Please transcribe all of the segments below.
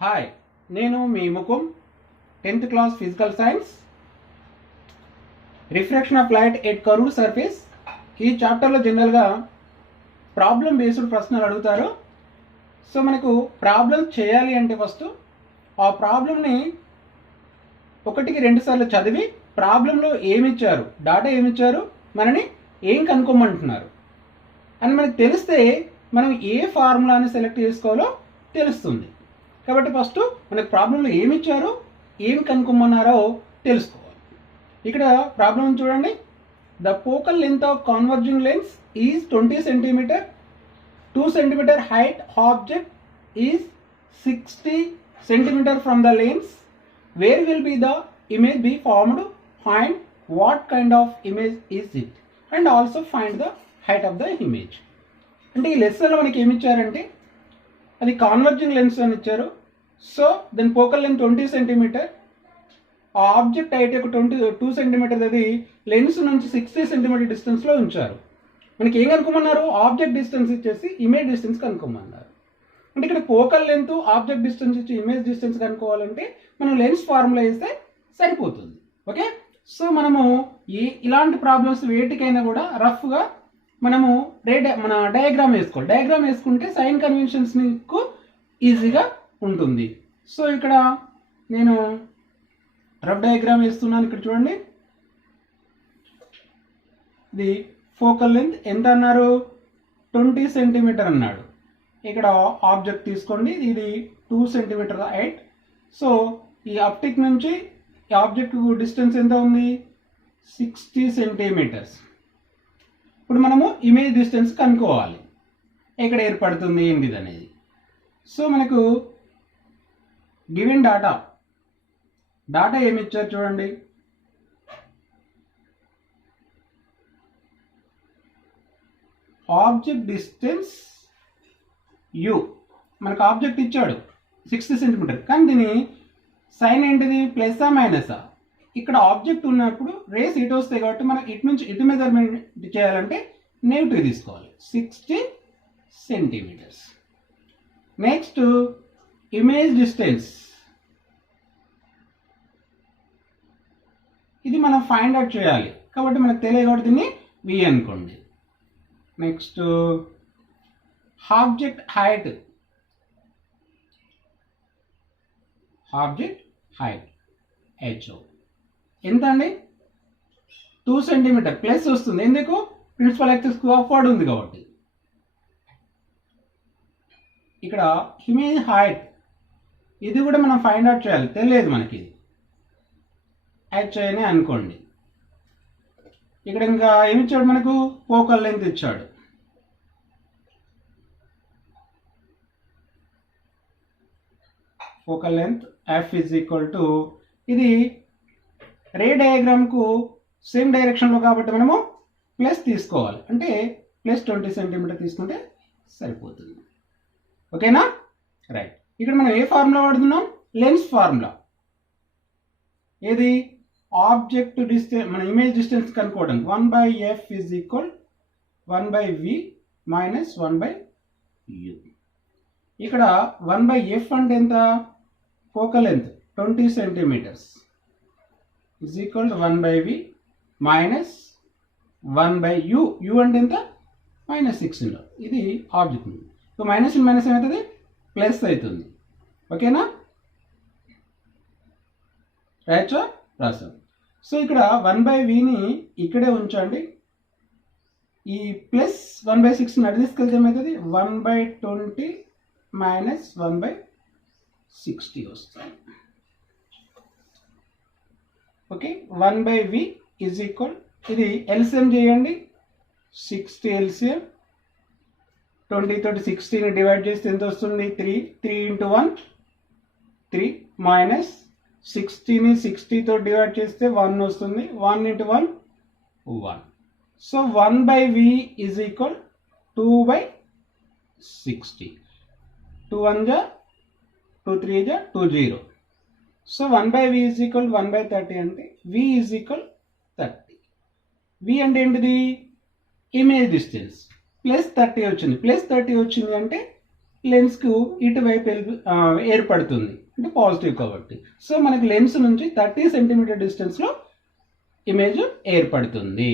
Hi, నేను మీ ముకుం 10th class physical science refraction of light at curved surface. ఈ చాప్టర్లో జనరల్గా ప్రాబ్లం బేస్డ్ ప్రశ్నలు అడుగుతారు. సో మనకు ప్రాబ్లం చేయాలి అంటే ఫస్ట్ ఆ ప్రాబ్లంని ఒకటికి రెండు సార్లు చదివి ప్రాబ్లంలో ఏమిచ్చారు, డాటా ఏమిచ్చారు, మనని ఏం కనుక్కోమంటున్నారు అని మనకు తెలిస్తే మనం ఏ ఫార్ములాని సెలెక్ట్ చేసుకోవాలో తెలుస్తుంది. కాబట్టి ఫస్ట్ మనకు ప్రాబ్లంలో ఏమిచ్చారో ఏం కనుక్కోమన్నారో తెలుసుకోవాలి. ఇక్కడ ప్రాబ్లం చూడండి. The focal length of converging lens is 20 centimetre. 2 centimetre height object is 60 centimetre from the lens. Where will be the image be formed and what kind of image is it and also find the height of the image. అంటే ఈ లెసన్లో మనకి ఏమి ఇచ్చారంటే అది కాన్వర్జింగ్ lens అని ఇచ్చారు. So దాని ఫోకల్ లెంత్ 20 సెంటీమీటర్, ఆ ఆబ్జెక్ట్ హైట్ ఒక 22 సెంటీమీటర్, అది లెన్స్ నుంచి 60 సెంటీమీటర్ డిస్టెన్స్లో ఉంచారు. మనకి ఏం కనుక్కోమన్నారు? ఆబ్జెక్ట్ డిస్టెన్స్ ఇచ్చేసి ఇమేజ్ డిస్టెన్స్ కనుక్కోమన్నారు. అంటే ఇక్కడ ఫోకల్ లెంత్, ఆబ్జెక్ట్ డిస్టెన్స్ ఇచ్చి ఇమేజ్ డిస్టెన్స్ కనుక్కోవాలంటే మనం లెన్స్ ఫార్ములా వేస్తే సరిపోతుంది. ఓకే, సో మనము ఇలాంటి ప్రాబ్లమ్స్ వేటికైనా కూడా రఫ్గా మనము మన డయాగ్రామ్ వేసుకోవాలి. డయాగ్రామ్ వేసుకుంటే సైన్ కన్వెన్షన్స్ మీకు ఈజీగా ఉంటుంది. సో ఇక్కడ నేను రఫ్ డయాగ్రామ్ వేస్తున్నాను. ఇక్కడ చూడండి, ఇది ఫోకల్ లెంత్ ఎంత అన్నారు? 20 సెంటీమీటర్ అన్నాడు. ఇక్కడ ఆబ్జెక్ట్ తీసుకోండి, ఇది 2 సెంటీమీటర్ హైట్. సో ఈ ఆప్టిక్ నుంచి ఈ ఆబ్జెక్ట్ డిస్టెన్స్ ఎంత ఉంది? 60 సెంటీమీటర్స్. ఇప్పుడు మనము ఇమేజ్ డిస్టెన్స్ కనుక్కోవాలి, ఎక్కడ ఏర్పడుతుంది ఏంటిది అనేది. సో మనకు గివెన్ డాటా ఏమి ఇచ్చారు చూడండి. ఆబ్జెక్ట్ డిస్టెన్స్ యు, మనకు ఆబ్జెక్ట్ ఇచ్చాడు 60 సెంటీమీటర్, కానీ దీని సైన్ ఏంటిది? ప్లస్సా మైనసా? ఇక్కడ ఆబ్జెక్ట్ ఉన్నప్పుడు రేస్ ఇటు వస్తాయి కాబట్టి మనం ఇటు నుంచి ఇటు మెజర్మెంట్ చేయాలంటే నెగిటివ్ తీసుకోవాలి, 60 సెంటీమీటర్స్. నెక్స్ట్ ఇమేజ్ డిస్టెన్స్, ఇది మనం ఫైండ్ అవుట్ చేయాలి కాబట్టి మనకు తెలియదు కాబట్టి దీన్ని వి అనుకోండి. నెక్స్ట్ ఆబ్జెక్ట్ హైట్ హెచ్ఓ ఎంత అండి? 2 సెంటీమీటర్ ప్లస్ వస్తుంది, ఎందుకు? ప్రిన్సిపల్ యాక్సిస్ ఫార్వర్డ్ ఉంది కాబట్టి. ఇక్కడ ఇమేజ్ హైట్, ఇది కూడా మనం ఫైండ్ అవుట్ చేయాలి, తెలియదు మనకి, ఇది హెచ్ అని అనుకోండి. ఇక్కడ ఇంకా ఏమి ఇచ్చాడు మనకు? ఫోకల్ లెంత్ ఇచ్చాడు. Focal length F is equal to, ఇది రే డయాగ్రామ్కు సేమ్ డైరెక్షన్లో కాబట్టి మనము ప్లస్ తీసుకోవాలి, అంటే ప్లస్ 20 సెంటీమీటర్ తీసుకుంటే సరిపోతుంది. ఓకేనా? రైట్. ఇక్కడ మనం ఏ ఫార్ములా వాడుతున్నాం? Lens formula. ఏది? ఆబ్జెక్ట్ డిస్టెన్స్, మన ఇమేజ్ డిస్టెన్స్ కనుక్కోవడం 1/f is equal 1/v minus 1/u. ఇక్కడ 1/f అంటే ఎంత? Focal length 20 centimetres is equal to 1/v minus 1/u. u అంటే ఎంత? -16. ఇది ఆబ్జెక్ట్. సో మైనస్ మైనస్ ఏమవుతుంది? ప్లస్ అవుతుంది. ఓకేనా? రైట్ రాసాం. సో ఇక్కడ 1/vని ఇక్కడే ఉంచండి. ఈ ప్లస్ 1/16 అటు తీసుకెళ్తే ఏమవుతుంది? 1/20 మైనస్ 1/60 వస్తుంది. ఓకే, 1/v ఈజ్ ఈక్వల్, ఇది ఎల్సిఎం చేయండి, 60 ఎల్సిఎం. 20 తోటి 60ని డివైడ్ చేస్తే ఎంత వస్తుంది? 3 × 1 3 మైనస్ 60ని 60 తోటి డివైడ్ చేస్తే 1 వస్తుంది, 1 × 1 1. So 1/v is equal 2/60. 2 1 జా 2 3 జా 20. సో 1/v ఈజ్ ఈక్వల్ 1/30 అంటే v ఈజ్ ఈక్వల్ 30. v అంటే ఏంటిది? Image distance. +30 వచ్చింది. +30 వచ్చింది అంటే లెన్స్కు ఇటువైపు ఏర్పడుతుంది, అంటే పాజిటివ్ కాబట్టి. సో మనకి లెన్స్ నుంచి 30 సెంటీమీటర్ డిస్టెన్స్లో ఇమేజ్ ఏర్పడుతుంది.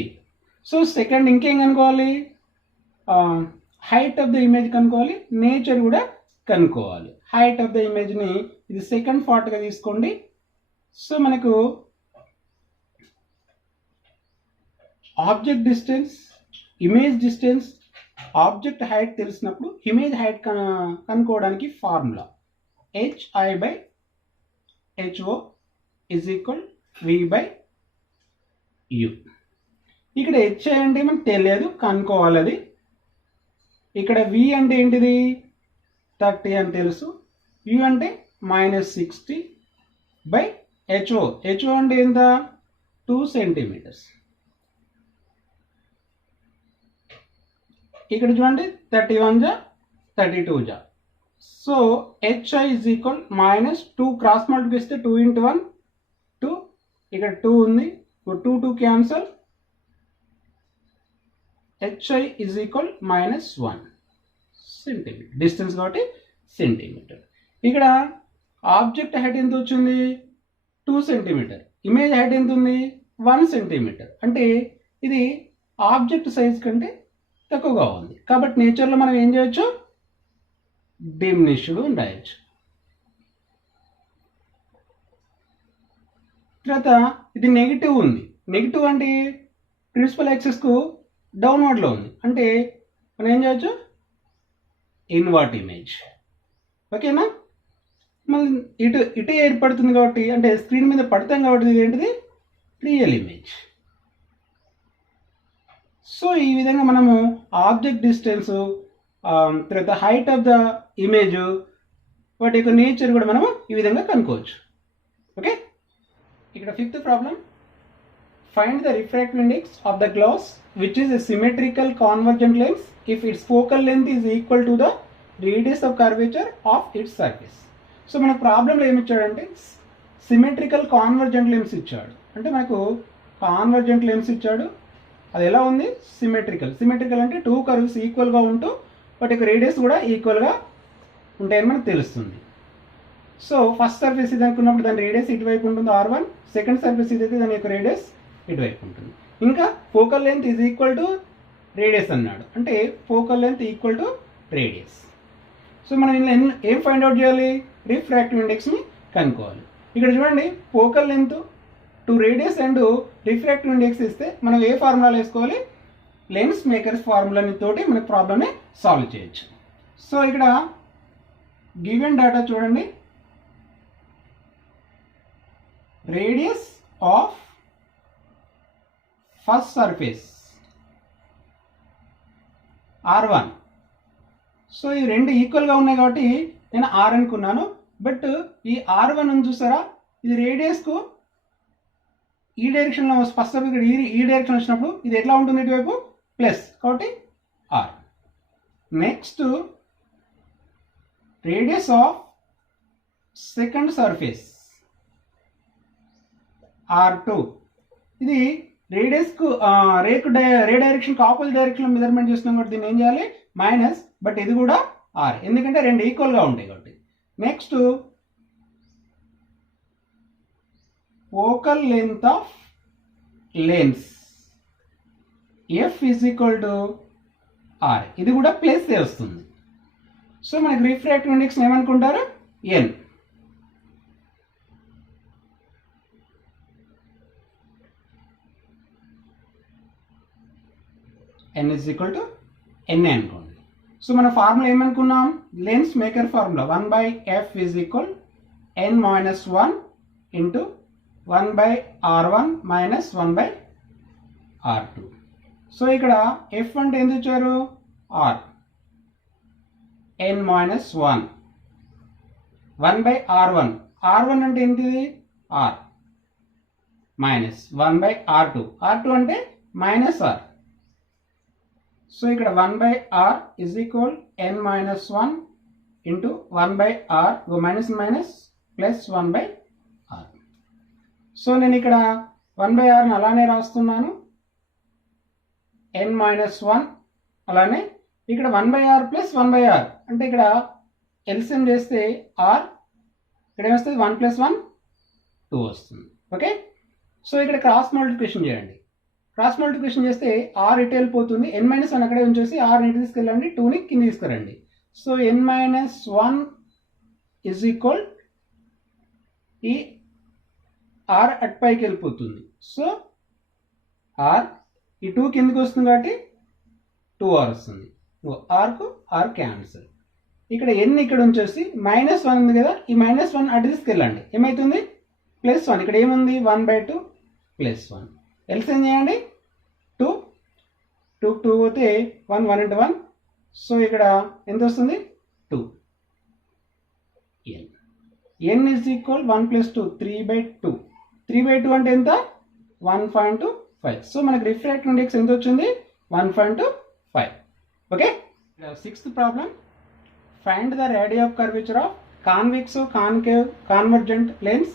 సో సెకండ్ ఇంకేం కనుక్కోవాలి, హైట్ ఆఫ్ ద ఇమేజ్ కనుక్కోవాలి, నేచర్ కూడా కనుక్కోవాలి. హైట్ ఆఫ్ ద ఇమేజ్ని ఇది సెకండ్ పార్ట్గా తీసుకోండి. సో మనకు object distance, image distance, object height తెలిసినప్పుడు ఇమేజ్ హైట్ కనుక్కోవడానికి ఫార్ములా HI/HO = V/U. ఇక్కడ HI అంటే మనకు తెలియదు, కనుక్కోవాలి అది. ఇక్కడ V అంటే ఏంటిది, 30 అని తెలుసు. U అంటే -60/HO. HO అంటే ఎంత, 2 సెంటీమీటర్స్. ఇక్కడ చూడండి 31 జా 32 జా. సో HI = -2 క్రాస్ మల్టిప్లై చేస్తే 2 × 1 2, ఇక్కడ 2 ఉంది, 2 క్యాన్సల్. HI = -1 సెంటీమీటర్, డిస్టెన్స్ కాబట్టి సెంటీమీటర్. ఇక్కడ ఆబ్జెక్ట్ హైట్ ఎంత వచ్చింది, 2 సెంటీమీటర్. ఇమేజ్ హైట్ ఎంత ఉంది, 1 సెంటీమీటర్. అంటే ఇది ఆబ్జెక్ట్ సైజ్ కంటే తక్కువగా ఉంది కాబట్టి నేచర్లో మనం ఏం చేయొచ్చు, డిమినిష్డ్ ఉండవచ్చు. తర్వాత ఇది నెగిటివ్ ఉంది. నెగిటివ్ అంటే ప్రిన్సిపల్ యాక్సిస్కు డౌన్వర్డ్లో ఉంది, అంటే మనం ఏం చేయొచ్చు, ఇన్వర్ట్ ఇమేజ్. ఓకేనా, మళ్ళీ ఇటు ఏర్పడుతుంది కాబట్టి, అంటే స్క్రీన్ మీద పడతాం కాబట్టి ఇది ఏంటిది, రియల్ ఇమేజ్. సో ఈ విధంగా మనము ఆబ్జెక్ట్ డిస్టెన్స్, తర్వాత హైట్ ఆఫ్ ద ఇమేజ్, వాటి యొక్క నేచర్ కూడా మనము ఈ విధంగా కనుక్కోవచ్చు. ఓకే, ఇక్కడ 5th problem, find the refractive index of the glass which is a symmetrical convergent lens if its focal length is equal to the radius of curvature of its surface. So మన ప్రాబ్లంలో ఏమి ఇచ్చాడంటే symmetrical convergent lens ఇచ్చాడు. అంటే మనకు convergent lens ఇచ్చాడు, అది ఎలా ఉంది, సిమెట్రికల్. సిమెట్రికల్ అంటే 2 కర్వ్స్ ఈక్వల్గా ఉంటూ వాటి యొక్క రేడియస్ కూడా ఈక్వల్గా ఉంటాయని మనకు తెలుస్తుంది. సో ఫస్ట్ సర్ఫేస్ ఇది అనుకున్నప్పుడు దాని రేడియస్ ఇటువైపు ఉంటుంది R1, సెకండ్ సర్ఫేస్ ఇదైతే దాని యొక్క రేడియస్ ఇటువైపు ఉంటుంది. ఇంకా focal length is equal to radius అన్నాడు, అంటే focal length equal to radius. So మనం ఇలా ఏం ఫైండ్ అవుట్ చేయాలి, రిఫ్రాక్టివ్ ఇండెక్స్ని కనుక్కోవాలి. ఇక్కడ చూడండి focal length to radius and refractive index ఇస్తే మనం ఏ ఫార్ములాలు వేసుకోవాలి, లెన్స్ మేకర్స్ ఫార్ములాని తోటి మనకి ప్రాబ్లమ్ని సాల్వ్ చేయొచ్చు. సో ఇక్కడ గివెన్ డేటా చూడండి, radius of first surface R1. So ఈ రెండు ఈక్వల్గా ఉన్నాయి కాబట్టి నేను R అనుకున్నాను. బట్ ఈ R1 అని చూసారా, ఇది రేడియస్కు ఈ డైరెక్షన్లో ఫస్ట్ సర్ఫేస్ ఇక్కడ ఈ డైరెక్షన్ వచ్చినప్పుడు ఇది ఎట్లా ఉంటుంది, ఇటువైపు ప్లస్, కాబట్టి R. Next radius of second surface R2. ఇది రేడియస్కు రే డైరెక్షన్కి ఆపోజిట్ డైరెక్షన్లో మెజర్మెంట్ చేస్తున్నాం కాబట్టి దీన్ని ఏం చేయాలి, మైనస్. బట్ ఇది కూడా R, ఎందుకంటే రెండు ఈక్వల్గా ఉంటాయి కాబట్టి. Next focal length of lens F = R, ఇది కూడా ప్లస్ వస్తుంది. సో మనకి రిఫ్రాక్టివ్ ఇండెక్స్ ఏమనుకుంటారు, N. N = N అనుకోండి. సో మన ఫార్ములా ఏమనుకున్నాం, lens maker formula 1/F = N-1 × 1/R1 - 1/R2. So ఇక్కడ F అంటే ఎందుకు ఇచ్చారు, R. N-1 1/R1. R1 అంటే ఏంటిది, R మైనస్ 1/R2. R2 అంటే -R. సో ఇక్కడ 1/R = N-1 × 1/R, minus minus plus 1/R. So నేను ఇక్కడ 1/Rని అలానే రాస్తున్నాను, N-1 అలానే. ఇక్కడ 1/R + 1/R అంటే ఇక్కడ ఎల్సిఎం చేస్తే ఆర్ ఇక్కడ ఏమొస్తుంది 1 + 1 2 వస్తుంది. ఓకే, సో ఇక్కడ క్రాస్ మల్టిప్లికేషన్ చేయండి. క్రాస్ మల్టిప్లికేషన్ చేస్తే ఆర్ ఇటు వెళ్ళిపోతుంది, n-1 అక్కడే ఉంచేసి ఆర్ ఇటు తీసుకెళ్ళండి, 2ని కింద తీసుకురండి. సో n-1 ఇజ్ ఈక్వల్ ఈ ఆర్ అటు పైకి వెళ్ళిపోతుంది. సో ఆర్ ఈ 2 కిందకి వస్తుంది కాబట్టి 2r వస్తుంది. ఆర్కు ఆర్ క్యాన్సిల్. ఇక్కడ n ఇక్కడ ఉంచేసి -1 ఉంది కదా, ఈ -1 అటు తీసుకెళ్ళండి, ఏమవుతుంది +1. ఇక్కడ ఏముంది 1/2 +1. ఎల్సిఎం చేయండి, 2 2 పోతే 1 1 × 1. సో ఇక్కడ ఎంత వస్తుంది 2. n is equal 1 + 2 3/2. 3/2 అంటే ఎంత 1.25. సో మనకి రిఫ్రాక్టివ్ ఇండెక్స్ ఎంత వచ్చింది 1.25. Okay, 6th problem. Find the radius of curvature of convex concave convergent lens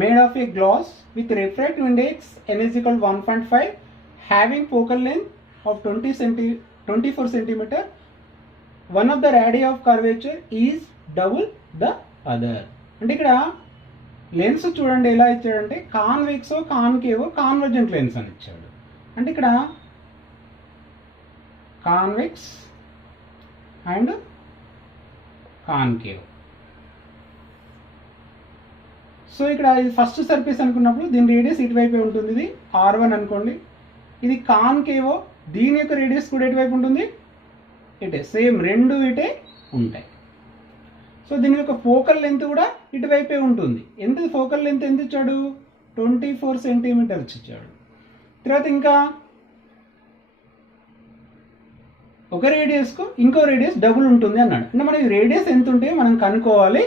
made of a glass with refractive index n is equal 1.5 having focal length of 24 cm. One of the radii of curvature is double the other. అంటే ఇక్కడ lens చూడండి ఎలా ఇచ్చాడంటే convex concave convergent lens అని ఇచ్చాడు. అంటే ఇక్కడ convex and concave. So ఇక్కడ ఇది ఫస్ట్ సర్ఫేస్ అనుకున్నప్పుడు దీని రేడియస్ ఇటువైపే ఉంటుంది, ఇది r1 అనుకోండి. ఇది కాన్కేవో, దీని యొక్క రేడియస్ కూడా ఎటువైపు ఉంటుంది ఇటే, సేమ్ రెండు ఇటే ఉంటాయి. సో దీని యొక్క ఫోకల్ లెంత్ కూడా ఇటువైపే ఉంటుంది. ఎంత ఫోకల్ లెంత్ ఎంత ఇచ్చాడు 24 సెంటీమీటర్స్ ఇచ్చాడు. తర్వాత ఇంకా ఒక రేడియస్కు ఇంకో రేడియస్ డబుల్ ఉంటుంది అన్నాడు. అంటే మనకి రేడియస్ ఎంత ఉంటే మనం కనుక్కోవాలి.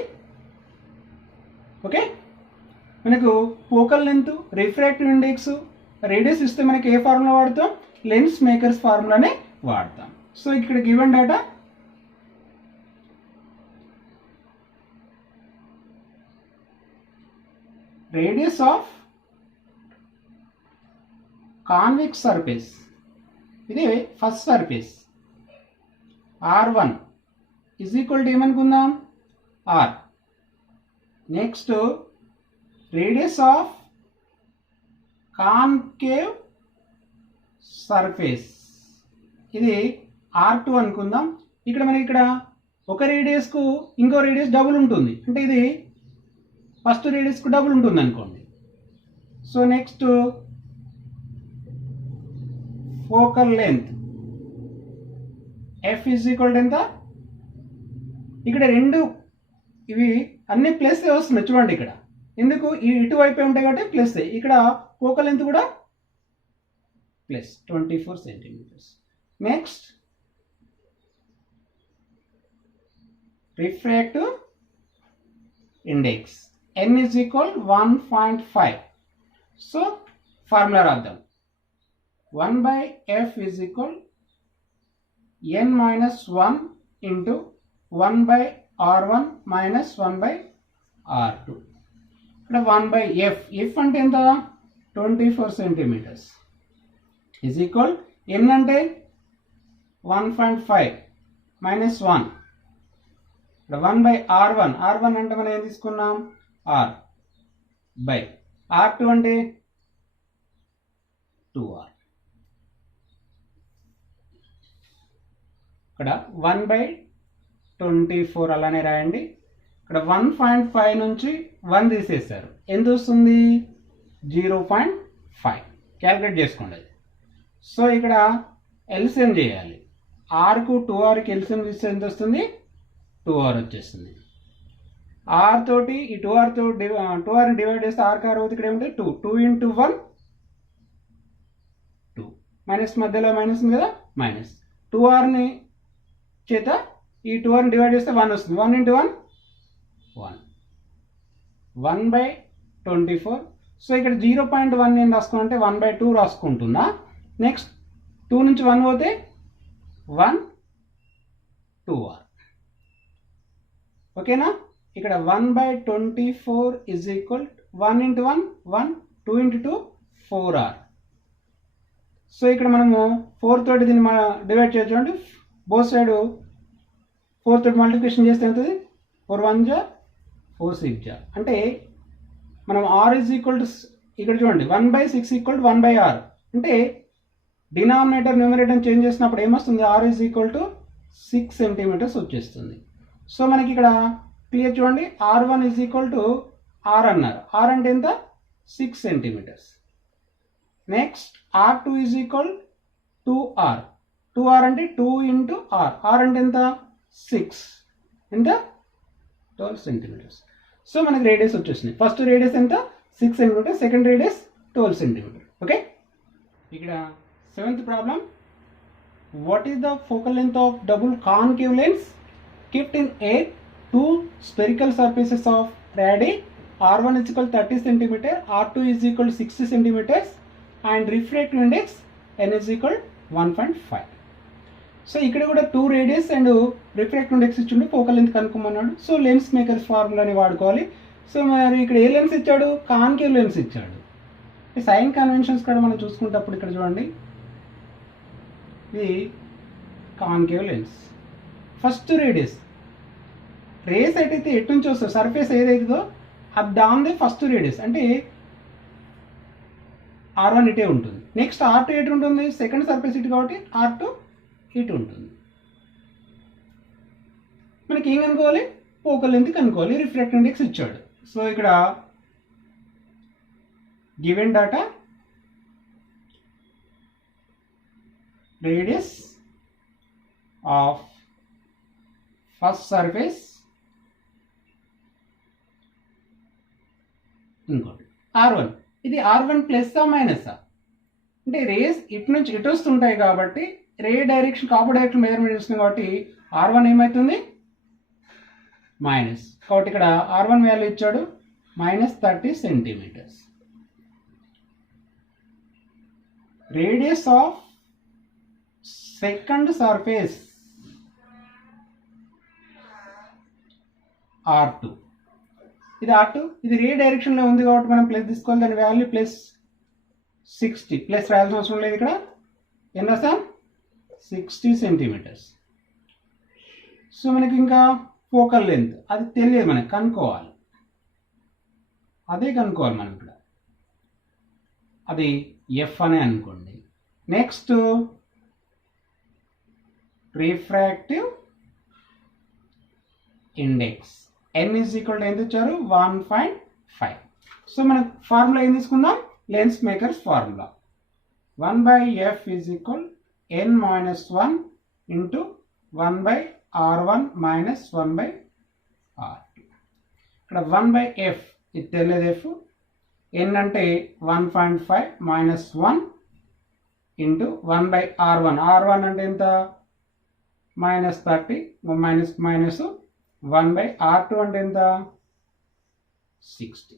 ఓకే, మనకు focal length, refractive index, radius ఇస్తే మనకి ఏ ఫార్ములా వాడతాం, లెన్స్ మేకర్స్ ఫార్ములానే వాడతాం. సో ఇక్కడ given data radius of convex surface, ఇది first surface r1 is equal to ఏమనుకుందాం r. Next radius of concave surface, ఇది r2 అనుకుందాం. ఇక్కడ మనకి ఇక్కడ ఒక రేడియస్కు ఇంకో రేడియస్ డబుల్ ఉంటుంది, అంటే ఇది ఫస్ట్ రేడియస్కు డబుల్ ఉంటుంది అనుకోండి. So next focal length f is equal to ఎంత, ఇక్కడ రెండు ఇవి అన్ని ప్లస్ వస్తున్నాయి చూడండి. ఇక్కడ ఎందుకు ఇటువైపే ఉంటాయి కాబట్టి ప్లస్, ఇక్కడ ఫోకల్ లెంత్ కూడా ప్లస్ 24 సెంటీమీటర్స్. Next refractive index n is equal 1.5. So formula రాద్దాం, 1/f is equal n-1 into 1/r1 minus 1/r2. ఇక్కడ 1/f, f అంటే ఎంత 24 సెంటీమీటర్స్ is equal n అంటే 1.5 minus 1. ఇక్కడ 1/r1, r1 అంటే మనం ఏం తీసుకున్నాం r బై r2 అంటే 2r. ఇక్కడ 1/24 అలానే రాయండి. ఇక్కడ 1.5 నుంచి 1 తీసేశారు, ఎంత వస్తుంది 0.5. క్యాలిక్యులేట్ చేసుకోండి. సో ఇక్కడ ఎల్సిఎం చేయాలి, ఆర్కు 2rకి ఎల్సిఎం తీస్తే ఎంత వస్తుంది 2r వచ్చేస్తుంది. r తోటి ఈ 2r తో 2rని డివైడ్ చేస్తే r కార్ అవుతుంది. ఇక్కడ ఏమిటి 2 × 1 2, మైనస్ మధ్యలో మైనస్ ఉంది కదా, మైనస్ 2rని చేత ఈ 2rని డివైడ్ చేస్తే 1 వస్తుంది. 1 × 1 1, 1/24. సో ఇక్కడ 0.1 ఏం రాసుకోవాలంటే 1/2 రాసుకుంటున్నా. నెక్స్ట్ 2 నుంచి 1 పోతే 1 2r. ఓకేనా, ఇక్కడ 1/24 is equal 1 × 1 1, 2 × 2 4r. సో ఇక్కడ మనము 4 తోటి దీన్ని డివైడ్ చేయొచ్చు, అంటే బోత్ సైడ్ 4 తోటి మల్టిప్లికేషన్ చేస్తే అవుతుంది 4 1 జా 4 6 జా అంటే మనం ఆర్ ఈజ్ ఈక్వల్ టు ఇక్కడ చూడండి 1/6 ఈక్వల్ టు 1/r అంటే డినామినేటర్ న్యూమరేటర్ చేంజ్ చేసినప్పుడు ఏమొస్తుంది R is equal to 6 centimetres వచ్చేస్తుంది. సో మనకి ఇక్కడ క్లియర్ చూడండి r1 is equal to r అన్నారు, r అంటే ఎంత 6 centimetres. Next r2 is equal 2r, 2r అంటే 2 ఇంటూ r, r అంటే ఎంత 6 ఎంత 12 సెంటీమీటర్స్. సో మనకి రేడియస్ వచ్చేసింది. ఫస్ట్ రేడియస్ ఎంత 6 centimetre, second radius 12 centimetre. Okay, ఇక్కడ 7th problem. What is the focal length of double concave lens kept in A two spherical surfaces of radii r1 is equal to 30 cm, r2 is equal to 60 cm and refractive index n is equal to 1.5. So ఇక్కడ కూడా 2 radius and refractive index ఇచ్చిండు, focal length కనుక్కోమన్నాడు. So lens makers ఫార్ములాని వాడుకోవాలి. So మరి ఇక్కడ ఏ lens ఇచ్చాడు, కాన్కేవ్ లెన్స్ ఇచ్చాడు. సైన్ కన్వెన్షన్స్ కూడా మనం చూసుకుంటప్పుడు ఇక్కడ చూడండి ఇది concave lens. First radius rays అయితే ఎటు నుంచి వస్తుంది, సర్ఫేస్ ఏదైతుందో అది దాందే ఫస్ట్ రేడియస్ అంటే r1 ఇటే ఉంటుంది. నెక్స్ట్ r2 ఎటు ఉంటుంది, సెకండ్ సర్ఫేస్ ఇటు కాబట్టి r2 ఇటు ఉంటుంది. మనకి ఏం కనుక్కోవాలి, ఫోకల్ లెంత్ కనుక్కోవాలి, రిఫ్రాక్టివ్ ఇండెక్స్ ఇచ్చాడు. సో ఇక్కడ given data radius of first surface ఇంకోటి r1, ఇది r1 ప్లస్ మైనసా అంటే రేస్ ఇటు నుంచి ఇటు వస్తుంటాయి కాబట్టి రే డైరెక్షన్ కాపర్ డైరెక్షన్ మెజర్మెంట్ చేస్తుంది కాబట్టి r1 ఏమవుతుంది మైనస్. కాబట్టి ఇక్కడ r1 వాల్యూ ఇచ్చాడు -30 centimetres. Radius of second surface r2, ఇది r2, ఇది రే డైరెక్షన్లో ఉంది కాబట్టి మనం ప్లస్ తీసుకోవాలి, దాని వాల్యూ +60 ప్లస్ రాయాల్సిన అవసరం లేదు. ఇక్కడ ఎంత రాస్తాం 60 సెంటీమీటర్స్. సో మనకి ఇంకా ఫోకల్ లెంత్ అది తెలియదు, మనకి కనుక్కోవాలి, అదే కనుక్కోవాలి మనం ఇక్కడ, అది ఎఫ్ అనే అనుకోండి. Next refractive index n is equal to ఎంత ఇచ్చారు 1.5. సో మనం ఫార్ములా ఏం తీసుకుందాం, lens makers formula 1/f is equal n-1 into 1/r1 minus 1/r2. ఇక్కడ 1/f ఇది తెలియదు, ఎఫ్ n అంటే 1.5 మైనస్ 1 ఇంటూ 1/r1, r1 అంటే ఎంత -30 మైనస్ 1/r2 అంటే ఎంత 60.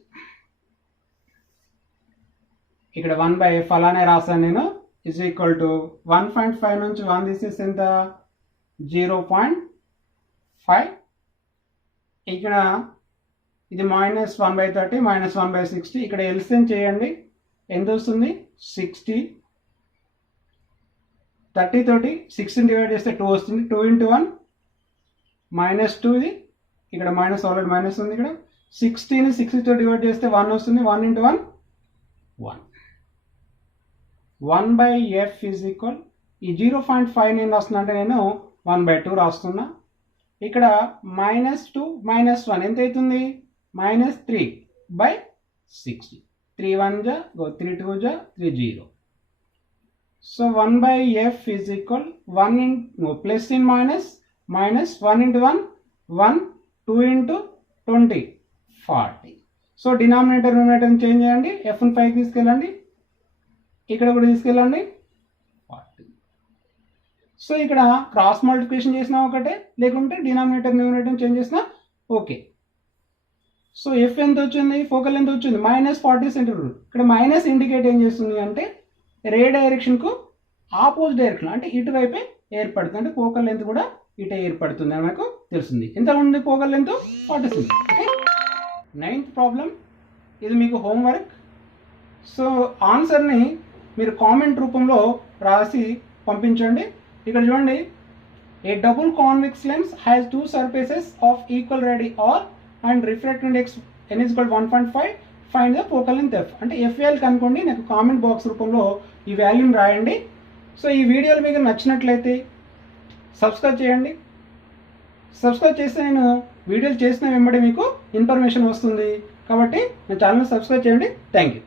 ఇక్కడ 1/f అలానే రాసాను నేను, ఇజ్ ఈక్వల్ టు 1.5 నుంచి 1 తీసేసి ఎంత 0.5. ఇక్కడ ఇది -1/30 -1/60. ఇక్కడ ఎల్సిఎం చేయండి, ఎంత వస్తుంది 60. 30 తోటి 60 డివైడ్ చేస్తే 2 వస్తుంది, 2 into 1 -2. ఇది ఇక్కడ మైనస్ ఆల్రెడీ మైనస్ ఉంది, ఇక్కడ 60ని 60తో డివైడ్ చేస్తే 1 వస్తుంది, 1 into 1 1. 1/f ఈజ్ ఈక్వల్ ఈ 0.5 నేను రాస్తున్నా అంటే నేను 1/2 రాస్తున్నా. ఇక్కడ -2 -1 ఎంత అవుతుంది -3/60. 3 1 జా 3 2 జా 3 0. So 1/f is equal 1 in plus in minus -1 into 1 1, 2 into 20 40. So denominator numerator change చేయండి, f1 5 తీసుకెళ్ళండి, ఇక్కడ కూడా తీసుకెళ్ళండి 40. సో ఇక్కడ క్రాస్ మల్టిప్లికేషన్ చేసినా ఒకటే, లేకుంటే డినామినేటర్ న్యూమరేటర్ చేంజ్ చేసినా ఓకే. సో ఎఫ్ ఎంత వచ్చింది, ఫోకల్ ఎంత వచ్చింది -40 సెంటీమీటర్. ఇక్కడ మైనస్ ఇండికేట్ ఏం చేస్తుంది అంటే రే డైరెక్షన్కు ఆపోజిట్ డైరెక్షన్ అంటే ఇటువైపే ఏర్పడుతుంది, అంటే ఫోకల్ లెంత్ కూడా ఇటే ఏర్పడుతుంది అని మనకు తెలుస్తుంది. ఎంత ఉంది focal length 40 centimetre. Okay, 9th problem, ఇది మీకు హోంవర్క్. సో ఆన్సర్ని మీరు కామెంట్ రూపంలో రాసి పంపించండి. ఇక్కడ చూడండి a double convex lens has two surfaces of equal radii R and refractive index n is equal to 1.5, find the focal length f. అంటే ఎఫ్ వాల్యూ కనుక్కోండి, నాకు కామెంట్ బాక్స్ రూపంలో ఈ వాల్యూని రాయండి. సో ఈ వీడియోలు మీకు నచ్చినట్లయితే సబ్స్క్రైబ్ చేయండి. సబ్స్క్రైబ్ చేస్తే నేను వీడియోలు చేసిన వెంబడి మీకు ఇన్ఫర్మేషన్ వస్తుంది. కాబట్టి నా ఛానల్ సబ్స్క్రైబ్ చేయండి. Thank you.